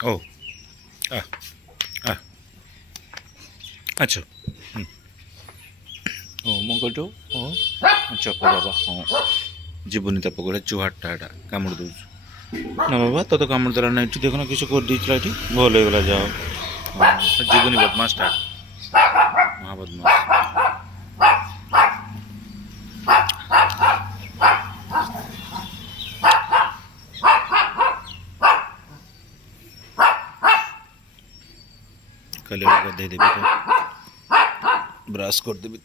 ओ आ आ अच्छा ଓ ମୁଁ କହିଛୁ ଓ ଚକ ବାବା ହଁ ଯିବୁନି ତା ପକଡ଼େ ଚୁହାଟଟା ଏଇଟା କାମୁଡ଼ି ଦେଉଛୁ ନା ବାବା ତୋତେ କାମୁଡ଼ି ଦେଲା ନା ଏଠି ଦେଖୁନ କିଛି କରିଦେଇଥିଲା ଏଠି ଭଲ ହେଇଗଲା ଯାଅ ହଁ ଯିବୁନି ବଦମାସଟା ମହା ବଦମାସ କାଲି ଗାଧେଇ ଦେବି ତ ବ୍ରସ୍ କରିଦେବି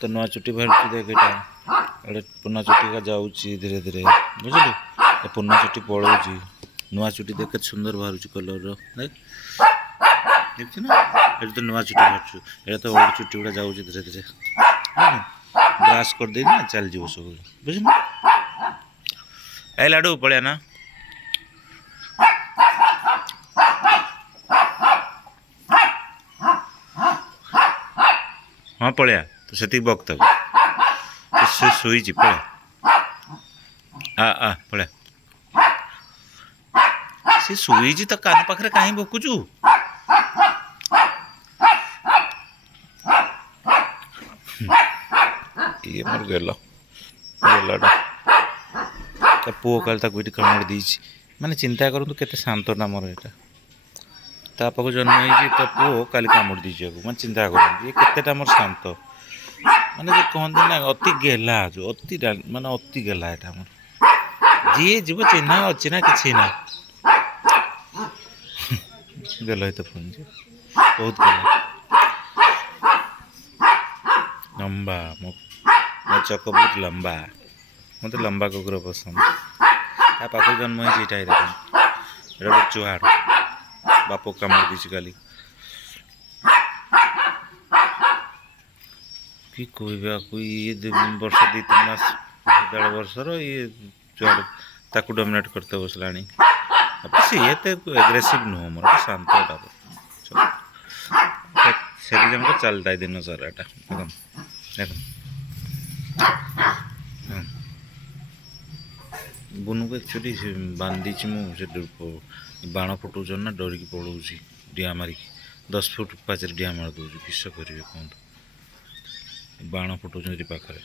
ତ ନୂଆ ଚୁଟି ବାହାରୁଛି ଦେଖ ଏଇଟା ଏଇଟା ପୁରୁଣା ଚୁଟି ଏକା ଯାଉଛି ଧୀରେ ଧୀରେ ବୁଝିଲୁ ଏ ପୁରୁଣା ଚୁଟି ପଳଉଛି ନୂଆ ଚୁଟି ଦେଖ କେତେ ସୁନ୍ଦର ବାହାରୁଛି କଲର୍ର ଦେଖ ଦେଖୁଛୁ ନା ଏଠି ତ ନୂଆ ଚୁଟି ବାହାରୁଛୁ ଏଇଟା ତ ଓଲ୍ଡ ଚୁଟି ଗୁଡ଼ା ଯାଉଛି ଧୀରେ ଧୀରେ ବ୍ରସ୍ କରିଦେଇନି ନା ଚାଲିଯିବ ସବୁ ବୁଝିଲୁ ଏ ଲାଡ଼ୁ ପଳେଆ ନା ହଁ ପଳେଆ ତୁ ସେତିକି ବକ୍ ତାକୁ ସେ ଶୋଇଛି ପଳେଆ ଆ ପଳେଆ ସେ ଶୋଇଛି ତ କାନ ପାଖରେ କାହିଁ ବକୁଛୁ ଇଏ ମୋର ଗେଲାଟା ତା ପୁଅ କାଲି ତାକୁ ଏଠି କାମୁଡ଼ି ଦେଇଛି ମାନେ ଚିନ୍ତା କରନ୍ତୁ କେତେ ଶାନ୍ତଟା ମୋର ଏଇଟା ତା ପାଖକୁ ଜନ୍ମ ହେଇଛି ତା ପୁଅ କାଲି କାମୁଡ଼ି ଦେଇଛି ଆକୁ ମାନେ ଚିନ୍ତା କରନ୍ତୁ ଇଏ କେତେଟା ମୋର ଶାନ୍ତ ମାନେ ଯେ କହନ୍ତି ନା ଅତି ଗେଲା ଅତି ମାନେ ଅତି ଗେଲା ଏଇଟା ଆମର ଯିଏ ଯିବ ଚିହ୍ନା ଅଛି ନା କିଛି ନା ଗେଲ ହେଇତ ପହଞ୍ଚି ବହୁତ ଗେଲା ଲମ୍ବା ମୋ ଚକ ବହୁତ ଲମ୍ବା ମୋତେ ଲମ୍ବା କୁକୁର ପସନ୍ଦ ତା ପାଖକୁ ଜନ୍ମ ହେଇଛି ଏଇଟା ଦେଖ ଏଇଟା ଗୋଟେ ଚୁହାଡ଼ ବାପ କାମୁଡ଼ି ଦେଇଛି କାଲି କି କହିବାକୁ ଇଏ ବର୍ଷ 2-3 ମାସ 1.5 ବର୍ଷର ଇଏ ଚୁହାଡ଼ ତାକୁ ଡୋମିନେଟ୍ କରତେ ବସିଲାଣି ସିଏ ଏତେ ଏଗ୍ରେସିଭ୍ ନୁହଁ ମୋର ଶାନ୍ତଟା ସେଠି ଜଣକ ଚାଲିଥାଏ ଦିନ ସାରା ଏଟା ଦେଖ ଦେଖ ବୁନୁକୁ ଆକ୍ଚୁଆଲି ବାନ୍ଧିଛି ମୁଁ ସେ ବାଣ ଫୁଟାଉଛନ୍ତି ନା ଡରିକି ପଳାଉଛି ଡିଆଁ ମାରିକି 10 ଫୁଟ ପାଚରେ ଡିଆଁ ମାରି ଦେଉଛି କିସ କରିବେ କୁହନ୍ତୁ ବାଣ ଫୁଟାଉଛନ୍ତି ପାଖରେ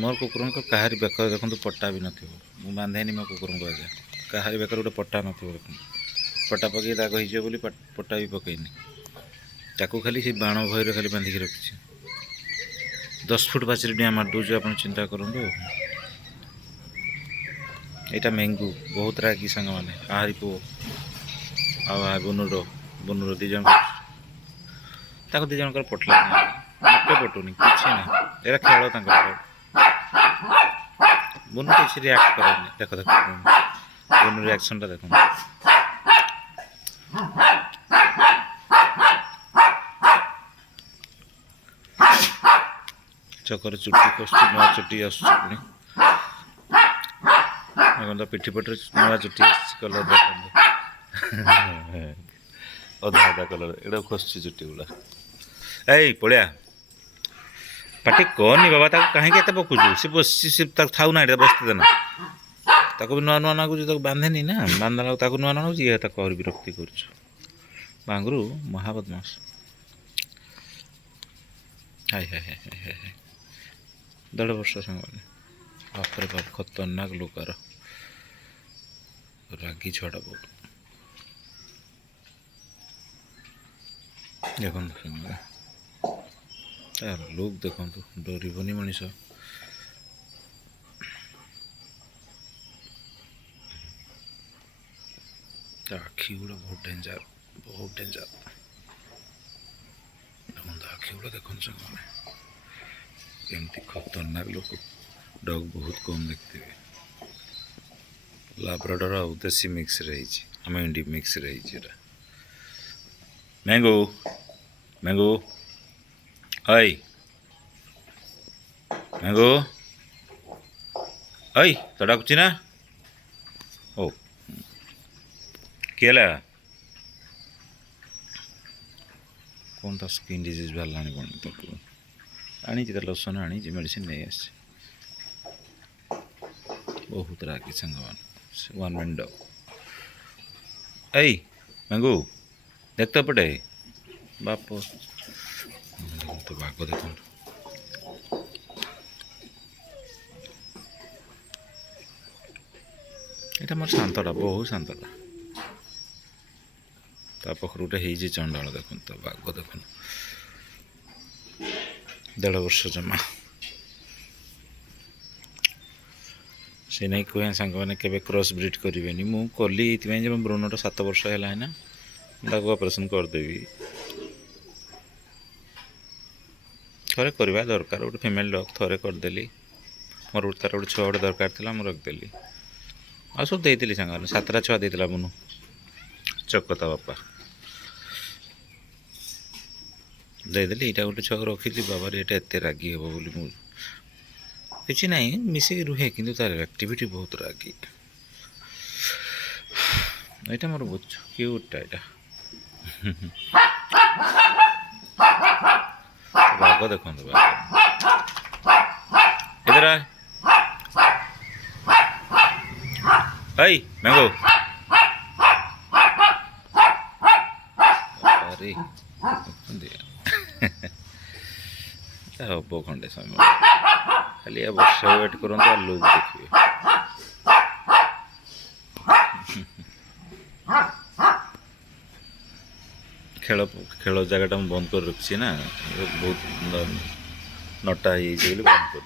ମୋର କୁକୁରଙ୍କ କାହାରି ବେକରେ ଦେଖନ୍ତୁ ପଟା ବି ନଥିବ ମୁଁ ବାନ୍ଧେନି ମୋ କୁକୁରଙ୍କ ଆଜ୍ଞା କାହାରି ବେକରେ ଗୋଟେ ପଟା ନଥିବ ଦେଖନ୍ତୁ ପଟା ପକାଇ ଦାଗ ହେଇଯିବ ବୋଲି ପଟା ବି ପକାଇନି ତାକୁ ଖାଲି ସେ ବାଣ ଭୟରେ ଖାଲି ବାନ୍ଧିକି ରଖିଛି 10 ଫୁଟ ପାଚରେ ଡିଆଁ ମାରି ଦେଉଛି ଆପଣ ଚିନ୍ତା କରନ୍ତୁ ଏଇଟା ମେଙ୍ଗୁ ବହୁତ ରାଗି ସାଙ୍ଗମାନେ ଆହାରି ପୁଅ ଆଉ ବୁନୁର 2 ଜଣ ତାକୁ 2 ଜଣଙ୍କର ପଟିଲାନି ମୋତେ ପଟୁନି କିଛି ନାହିଁ ଏଇଟା ଖେଳ ତାଙ୍କର ବୁନୁ କିଛି ରିଆକ୍ଟ କରେନି ଦେଖ ବୁନୁ ରିଆକ୍ସନଟା ଦେଖନ୍ତୁ ଚକରେ ଚୁଟି ଖସୁଛି ନୂଆ ଚୁଟି ଆସୁଛି ପୁଣି ଦେଖନ୍ତୁ ପିଠି ପଟରେ ନୂଆ ଚୁଟି ଆସିଛି କଲର୍ ଦେଖନ୍ତୁ ଅଧା କଲର୍ ଏଇଟା ଖସୁଛି ଚୁଟି ଗୁଡ଼ା ଏଇ ପଳିଆ ପାଟି କହନି ବାବା ତାକୁ କାହିଁକି ଏତେ ପକଉଛୁ ସେ ବସିଛି ସେ ତାକୁ ଥାଉ ନା ଏଇଟା ବସିତେ ଦେନା ତାକୁ ବି ନୂଆ ନାଗୁଛି ତାକୁ ବାନ୍ଧେନି ନା ବାନ୍ଧିଲା ତାକୁ ନୂଆ ନାଗୁଛି ଇଏ ତାକୁ ଆହୁରି ବିରକ୍ତି କରୁଛୁ ବାଙ୍ଗରୁ ମହାବଦମାସ ହାଇ 1.5 ବର୍ଷ ସାଙ୍ଗମାନେ ବାପରେ ବାପ ଖତରନାକ ଲୁକାର ରାଗି ଛୁଆଟା ବହୁତ ଦେଖନ୍ତୁ ସାଙ୍ଗମାନେ ତାର ଲୁକ୍ ଦେଖନ୍ତୁ ଡରିବନି ମଣିଷ ତା ଆଖି ଗୁଡ଼ା ବହୁତ ଡେଞ୍ଜର ଦେଖନ୍ତୁ ଆଖି ଗୁଡ଼ା ଦେଖନ୍ତୁ ସାଙ୍ଗମାନେ କେମିତି ଖତରନାକ ଲୋକ ଡଗ୍ ବହୁତ କମ୍ ଦେଖିଥିବେ ଲାବ୍ରାଡୋର ଆଉ ଦେଶୀ ମିକ୍ସରେ ହେଇଛି ଆମେ ଇଣ୍ଡି ମିକ୍ସରେ ହେଇଛି ଏଇଟା ମ୍ୟାଙ୍ଗୋ ହାଇ ମ୍ୟାଙ୍ଗୋ ହାଇ ତ ଡାକୁଛି ନା ଓ କିଏ ହେଲା କ'ଣ ତା ସ୍କିନ୍ ଡିଜିଜ୍ ବାହାରିଲାଣି କ'ଣ ତାକୁ ଆଣିଛି ତା ଲୋସନ ଆଣିଛି ମେଡ଼ିସିନ ନେଇ ଆସିଛି ବହୁତ ରାଗି ସାଙ୍ଗମାନେ वन मैन डॉग। ऐ मैंगू देख तो पटे बाप तो बाघ देख এটা মোর শান্তটা বহু শান্তটা তা পাখରୁ ଗୋଟେ ହେଇଛି ଚଣ୍ଡାଳ ଦେଖନ୍ତୁ ତ ବାଘ ଦେଖନ୍ତୁ 1.5 ବର୍ଷ ଜମା ସେ ନାଇଁ କୁହେ ସାଙ୍ଗମାନେ କେବେ କ୍ରସ୍ ବ୍ରିଡ୍ କରିବେନି ମୁଁ କଲି ଏଇଥିପାଇଁ ଯେ ମୋ ବ୍ରୁନୋଟା 7 ବର୍ଷ ହେଲା ନା ମୁଁ ତାକୁ ଅପରେସନ୍ କରିଦେବି ଥରେ କରିବା ଦରକାର ଗୋଟେ ଫିମେଲ୍ ଡଗ୍ ଥରେ କରିଦେଲି ମୋର ତାର ଗୋଟେ ଛୁଆ ଗୋଟେ ଦରକାର ଥିଲା ମୁଁ ରଖିଦେଲି ଆଉ ସବୁ ଦେଇଥିଲି ସାଙ୍ଗମାନେ 7ଟା ଛୁଆ ଦେଇଥିଲା ବୁନୁ ଚକତା ବାପା ଦେଇଦେଲି ଏଇଟା ଗୋଟେ ଛୁଆକୁ ରଖିଲି ବାବାରେ ଏଇଟା ଏତେ ରାଗି ହେବ ବୋଲି ମୁଁ କିଛି ନାହିଁ ମିଶିକି ରୁହେ କିନ୍ତୁ ତାର ଆକ୍ଟିଭିଟି ବହୁତ ରାଗି ଏଇଟା ମୋର ବହୁତ କ୍ୟୁଟ୍ଟା ଏଇଟା ବାଘ ଦେଖନ୍ତୁ ବାଘ इधर ऐ मैंगो अरे हम खंडे समय खाली वर्ष वेट कर लुक देखिए खेल खेल जगह बंद कर रखी ना बहुत नटा हो बंद कर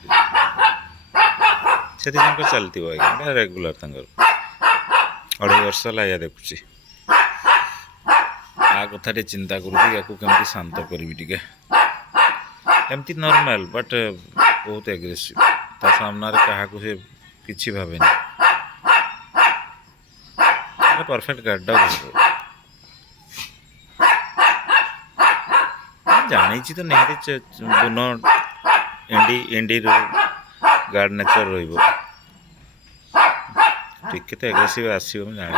से चलती आज्ञा रेगुलर 2.5 वर्ष है या देखुची आ कथा चिंता करुँगी शांत करी टे एमती नॉर्मल बट बहुत एग्रेसिव ता सामना क्या से किसी भावे परफेक्ट गार्ड जानी तो निहाती बुन एंडी एंडी गार्ड नेचर रे तो एग्रेसिव आसो जान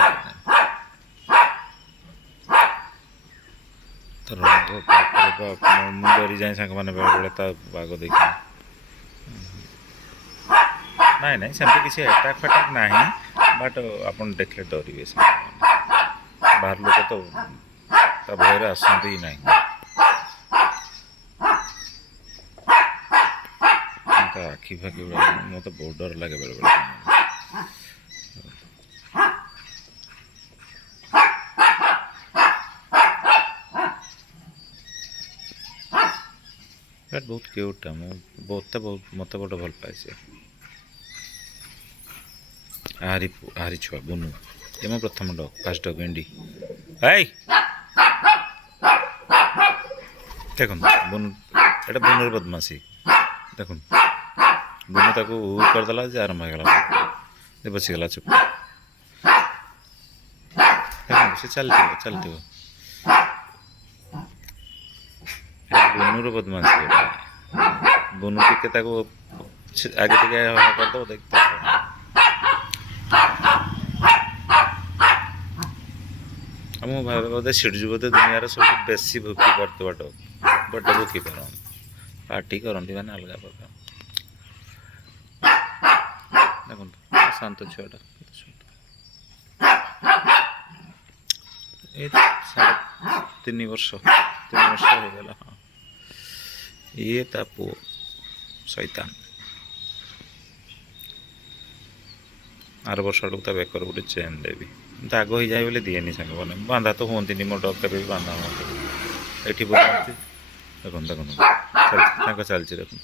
तो डरी जाए सांग मैंने बेले बेले बाघ देख नाई नाई सेमती किसी अटैक फैटाक ना बट आप देखले डरवे बाहर लोक तो भय आसती ही ना आखि फाखि मत बहुत डर लगे बेले बेले बहुत क्यूट है बहुत मत बड़ भल पाए से आहारी छुआ बुनू ये मो प्रथम डग फास्ट डग एंडी देख बुनू एटा बुनूर बदमाशी देख बुनू ताको करदेला जे आरंभ होगा बसीगला चुप देख से चलती बुनूर बदमाशी बुनू टिके आगे टे करदे देख मु भावे बोधे सिड़जु बोधे दुनिया सब बेसी भूखी पार्थ डग बट भूखी पार पार्टी करती मैंने अलग प्रकार देखो शांत छुआटा ये 3.5 वर्ष हो गला हाँ ये ता पु शैतान आर वर्ष आड़ बेकर गोटे चेन देवी दाग हो जाए बोले दिएनि सांग मैंने बांधा तो हमें मो डग के बांधा हमें ये बोलते देखो देखो चलती देखो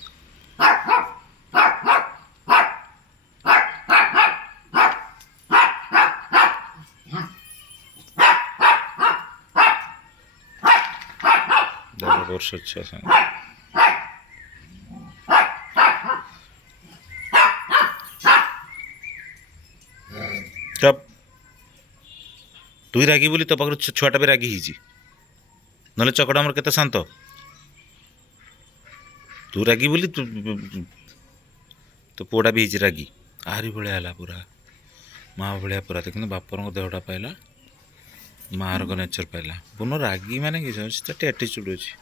वर्ष अच्छा सांग चप तु रागी बोली तो पाखर छुआटा भी रागी ही ना चकड़ा मोर केते शांत तू रागी बोली तो पुआटा भी ही रागी आहरी भाया है पूरा माँ भाया पूरा देखते बापर देहटा पाइला मार को नेचर पाइला बुन रागी माने कि एटीट्यूड अच्छी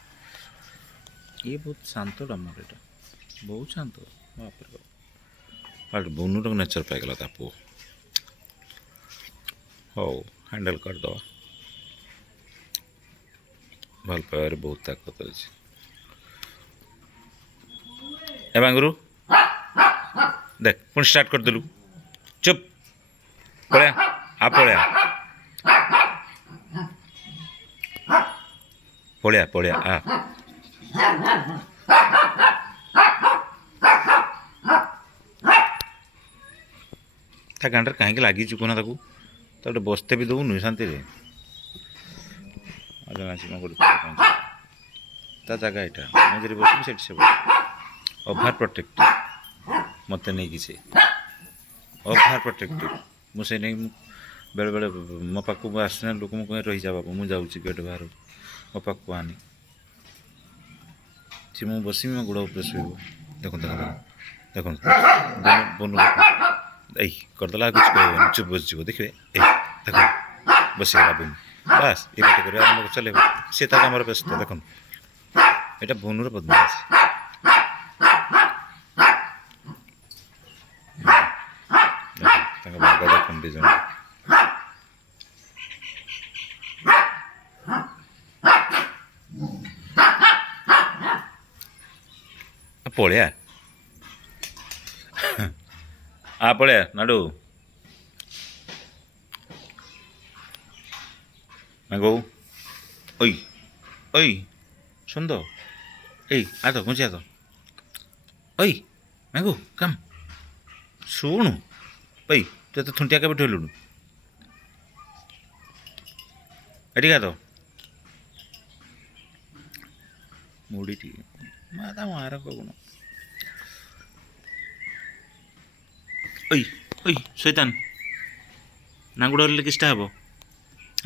ये बहुत शांत मोर यहाँ बहुत शांत बाप बुनूर नेचर पाइगला पु ହଉ ହ୍ୟାଣ୍ଡେଲ୍ କରିଦେବା। ଭଲ ପାଇବାରେ ବହୁତ ତାକତ ଅଛି। ଏ ବାଙ୍ଗୁରୁ देख पुणी स्टार्ट करदेलु चुप पळ्या आ पळ्या पळ्या पळ्या आ ता गांडर कहीं लगी चुकुना ताकू तो बसते भी दौनु शांति ता जगह यहाँ मुझे बस से ओभार प्रोटेक्टिव मत नहीं कि ओभार प्रोटेक्टिव मुझे नहीं बेले बेले मो पाक आसना लोक रही जा बाबू मुझे गेट बाहर मो पाक आनी सी मुझे बसमी मो गोड़ उपर शुभ देख देख बनु आई करदेला कुछ कह चुप बस जीव देखिए देख बसगला बन बस ये आरम्भ चले सी कम व्यस्त देख यहाँ बनुर बदमाश बाघ देखते दिज पलिया आ पलिया नाडू मैंगो ओई ओई सुन तो ए आ तो मुझे आ तो ओई मैंगो कम शुणु भाई तो थुंटिया के ठेलुनु एटी का तो मुड़ी माता मार कौन ओई ओई शैतान नांगुड़ किसटा हम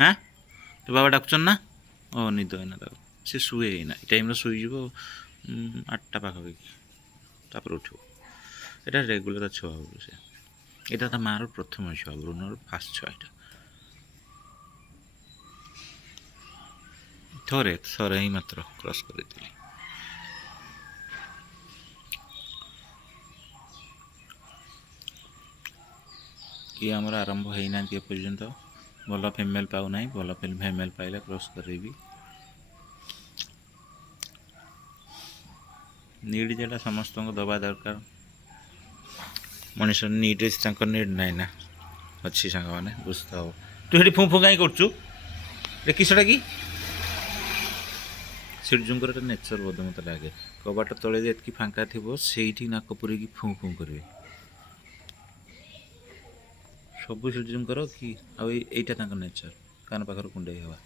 हाँ तो बाबा डाकुचन ना ओ निद है ना सी शुए ना टाइम शुईज 8टा पाखापाखि उठ यहाँ रेगुलर छुआ हम से এটা তা মার প্রথম ছুয়া ব্রুনোর ফার্স্ট ছুয়া এটা থরে থরে ହିଁ ମାତ୍ର କ୍ରସ୍ କରିଥିଲି। ଇଏ ଆମର ଆରମ୍ଭ ହେଇନାହାନ୍ତି ଏପର୍ଯ୍ୟନ୍ତ ଭଲ ଫିମେଲ୍ ପାଉନାହିଁ ଭଲ ଫିମେଲ୍ ପାଇଲେ କ୍ରସ୍ କରେଇବି। ନିଡ୍ ଯେଟା ସମସ୍ତଙ୍କୁ ଦେବା ଦରକାର मनुष्य नीड नीड ना ना अच्छी सांग मैंने बुझता हो तू ये फू फू कहीं कर किसटा कि सीजुंकर नेचर बोध मत लगे कबाट तले जी फांका थी से नाक पूरी फू फू करेंगे सब सीजुंकर कि आईटा नेचर कान पाखर कुंडे हवा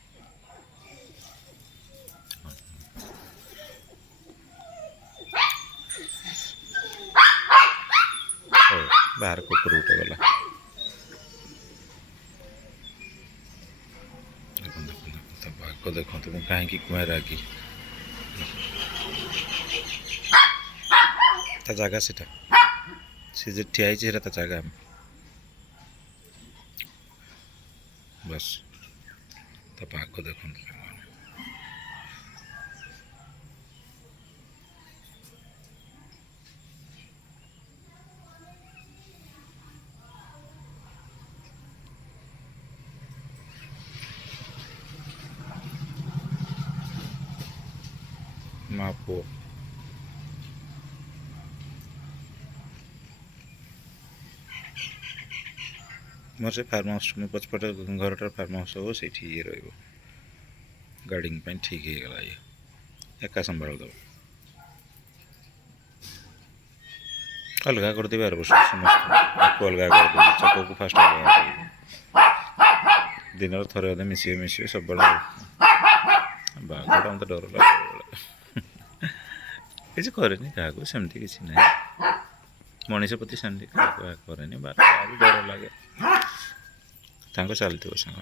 बाहर कुकुर उठे गला बाघ देखो तुम कहीं रागी ता जगह से ठिया ता जगह बस ता बाघ देखो माँ पुओ मोर से फार्म हाउस में पचपटे घर फार्म हाउस हो से गार्डिंग ठीक है गला ये एका संभाल दब अलग करदेवी आर वर्ष समस्त अलग करदेवी चक को फास्ट दिन थरे अधे मिसे सब बाघटा मत डर लगे किसी करे क्या सेमती किसी ना मनीष प्रति सेमती क्या करे डर लगे चलती सांग